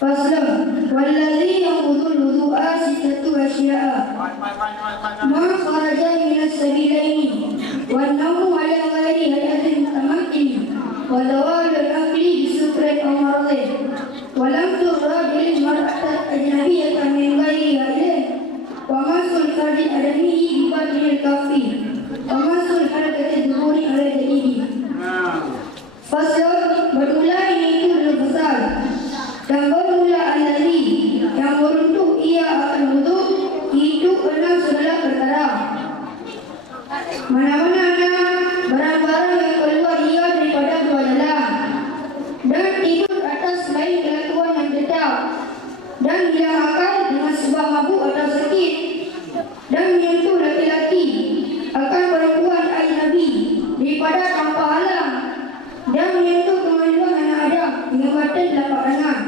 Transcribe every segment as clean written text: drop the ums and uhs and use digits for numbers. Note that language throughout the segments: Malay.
فصل والذي ينقض الوضوء ستة أشياء ما خرج من السبيلين والنوم على غير هيئة متمكن وزوال الأكل بسكر أو مرض ولمس الرجل المرأة الأجنبية من غيرها إليه ومس الفرد الآدمي ببطن الكف ومس الحركة الدبور على جديده. Fasal bermula itu berbesar dan bermula alladhi yang meruntuh ia akan wudhu itu enam segala perkara. Mana-mana barang-barang yang keluar ia daripada dua jalan dan tidur atas selain kelakuan yang tetap dan hilang akal dengan sebab mabuk atau sakit dan menyentuh laki-laki akan perempuan ajnabi daripada tanpa halang dan menyentuh kemaluan anak Adam dengan mata telapak tangan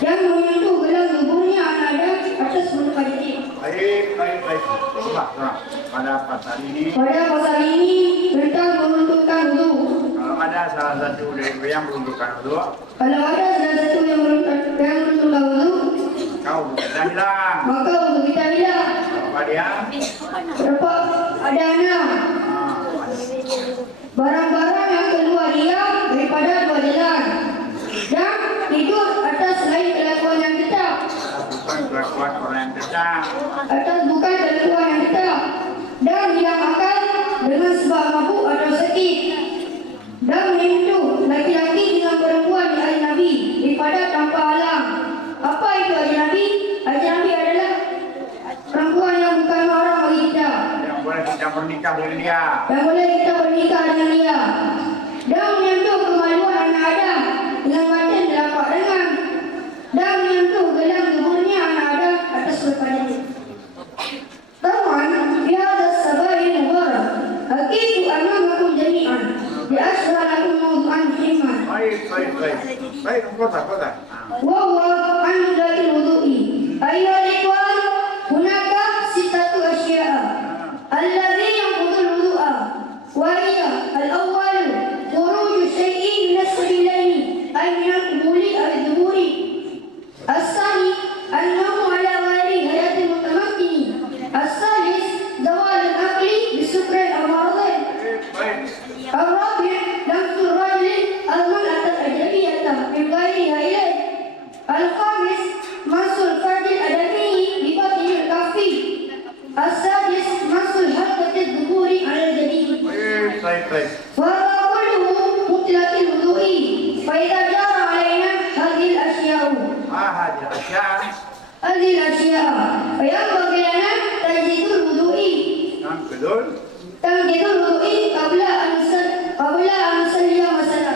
dan menyentuh gelang tubuhnya anak Adam atas mulut kaki. Baik. Pada pasal ini tentang meruntuhkan wudu. Kalau ada salah satu dari yang meruntuhkan wudu, Kau kita bilang. maka wudu kita hilang. Apa dia? Berapa ada enam barang-barang yang keluar dia daripada dua jalan dan tidur atas selain kelakuan yang tetap Bukan kelakuan orang yang tetap. dan hilang akal dengan sebab mabuk atau sakit dan menyentuh laki-laki dengan perempuan ajnabi daripada tanpa halang. Apa itu ajnabi? Ajnabi adalah perempuan yang bukan mahram bagi kita, Yang boleh kita bernikah dengan dia. dengan dia dan menyentuh kemaluan anak Adam dengan mata telapak tangan dan menyentuh gelang tubuhnya anak Adam atas berkali. Tawan fi hadha as-sabahi mubarak haqiqu amamakum jami'an bi ashra lakum mawdu'an muhimman Baik, kota. wa huwa an mudatil wudu'i. Ayyuhal ikhwan, hunaka sittatu asya'a alladhi yanqudu al-wudu'a wa hiya al-awwal khuruju syai'in min as-sabilaini ay min al-qubuli aw ad-duburi. الثاني النوم على غير هيئة متمكن. الثالث زوال الأكل بسكر أو مرض. الرابع لمس الرجل المرأة الأجنبية من غيرها إليه. الخامس مس الفرد الآدمي ببطن الكف. السادس مس الحلقة الذكور على الجديد. Baik. وهذا كله مطلق الوضوء فإذا جرى علينا هذه الأشياء فينبغي لنا تجديد الوضوء قبل أن نصلي مثلا.